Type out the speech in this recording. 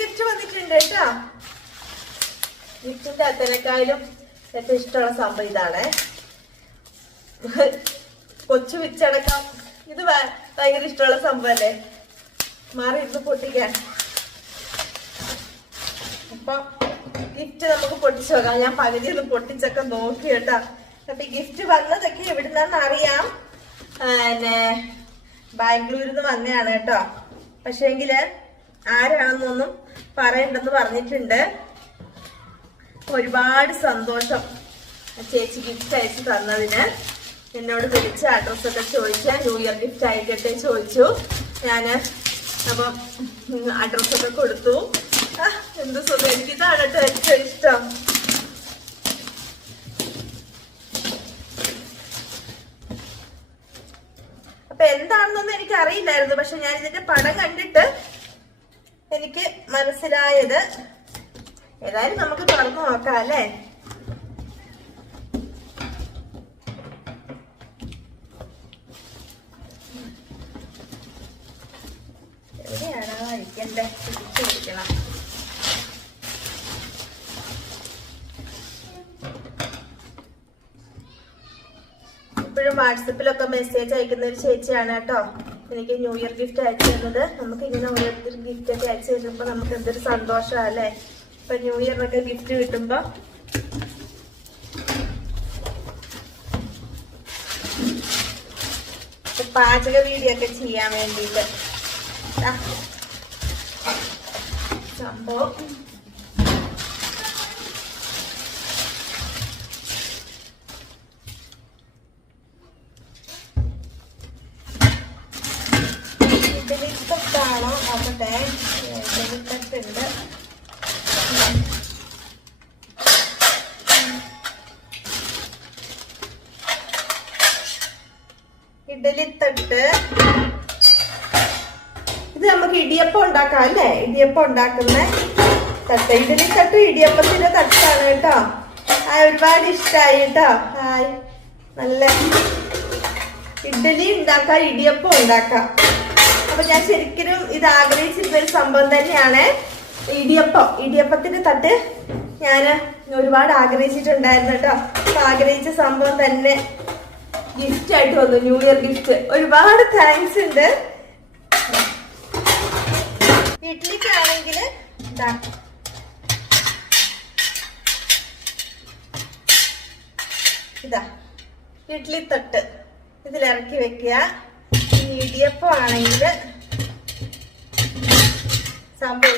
Gift വന്നിട്ടുണ്ട് കേട്ടോ. ഗിഫ്റ്റിന്റെ അത്തനക്കായാലും ഏറ്റവും ഇഷ്ടമുള്ള സംഭവം ഇതാണ്. കൊച്ചു വിച്ചടക്കം ഇത് ഭയങ്കര ഇഷ്ടമുള്ള സംഭവല്ലേ, മാറി ഇരുന്ന് പൊട്ടിക്കാൻ. അപ്പൊ ഗിഫ്റ്റ് നമുക്ക് പൊട്ടിച്ചു നോക്കാം. ഞാൻ പകുതി ഒന്ന് പൊട്ടിച്ചൊക്കെ നോക്കി കേട്ടോ. അപ്പൊ ഈ ഗിഫ്റ്റ് വന്നതൊക്കെ എവിടുന്നാന്ന് അറിയാം. പിന്നെ ബാംഗ്ലൂരിൽ നിന്ന് വന്നതാണ് കേട്ടോ. പക്ഷേങ്കില് ആരാണെന്നൊന്നും പറയണ്ടെന്ന് പറഞ്ഞിട്ടുണ്ട്. ഒരുപാട് സന്തോഷം ചേച്ചി ഗിഫ്റ്റ് അയച്ചു തന്നതിന്. എന്നോട് വിളിച്ച് അഡ്രസ്സൊക്കെ ചോദിച്ചാൽ ന്യൂ ഇയർ ഗിഫ്റ്റ് അയക്കട്ടെ ചോദിച്ചു. ഞാന് അപ്പം അഡ്രസ്സൊക്കെ കൊടുത്തു. എന്ത് സുഖം, എനിക്കിതാണ് കേട്ടോ ഏറ്റവും ഇഷ്ടം. അപ്പൊ എന്താണെന്നൊന്നും എനിക്ക് അറിയില്ലായിരുന്നു. പക്ഷെ ഞാൻ ഇതിന്റെ പടം കണ്ടിട്ട് എനിക്ക് മനസ്സിലായത്. ഏതായാലും നമുക്ക് തുറന്നു നോക്കാം അല്ലേ. എവിടെയാണോ അയക്കണ്ടേ, തിരിച്ചു പിടിക്കണം. ഇപ്പോഴും വാട്സപ്പിലൊക്കെ മെസ്സേജ് അയക്കുന്ന ഒരു ചേച്ചിയാണ് കേട്ടോ എനിക്ക് ന്യൂ ഇയർ ഗിഫ്റ്റ് അയച്ചു തരുന്നത്. നമുക്ക് ഇങ്ങനെ ഓരോരുത്തർ ഗിഫ്റ്റ് ഒക്കെ അയച്ചു തരുമ്പോ നമുക്ക് എന്തൊരു സന്തോഷമല്ലേ. ഇപ്പൊ ന്യൂ ഇയറിനൊക്കെ ഗിഫ്റ്റ് കിട്ടുമ്പോ പാചക വീഡിയോ ഒക്കെ ചെയ്യാൻ വേണ്ടിട്ട് സംഭവം. ഇതിലിട്ടാണോ നോക്കട്ടെ. ഇതിലിട്ടുണ്ട്. ഇഡലിത്തട്ട്. ഇത് നമുക്ക് ഇടിയപ്പം ഉണ്ടാക്കാം അല്ലേ. ഇടിയപ്പം ഉണ്ടാക്കുന്ന തട്ട്. ഇഡലിത്തട്ട് ഇടിയപ്പത്തിന്റെ തട്ടാണ് കേട്ടോ. ഒരുപാട് ഇഷ്ടമായി കേട്ടോ. ഹായ്, നല്ല ഇഡലി ഉണ്ടാക്കാം, ഇടിയപ്പം ഉണ്ടാക്കാം. അപ്പൊ ഞാൻ ശരിക്കും ഇത് ആഗ്രഹിച്ചിരുന്ന ഒരു സംഭവം തന്നെയാണ് ഇടിയപ്പത്തിന്റെ തട്ട്. ഞാൻ ഒരുപാട് ആഗ്രഹിച്ചിട്ടുണ്ടായിരുന്നു കേട്ടോ. അപ്പൊ ആഗ്രഹിച്ച സംഭവം തന്നെ ഗിഫ്റ്റ് ആയിട്ട് വന്നു, ന്യൂ ഇയർ ഗിഫ്റ്റ്. ഒരുപാട് താങ്ക്സ് ഉണ്ട്. ഇഡ്ലിക്കാണെങ്കിൽ ഇതാ ഇഡ്ലി തട്ട് ഇതിലിറക്കി വെക്കുക. ഇടിയപ്പം ആണെങ്കിൽ സംഭവം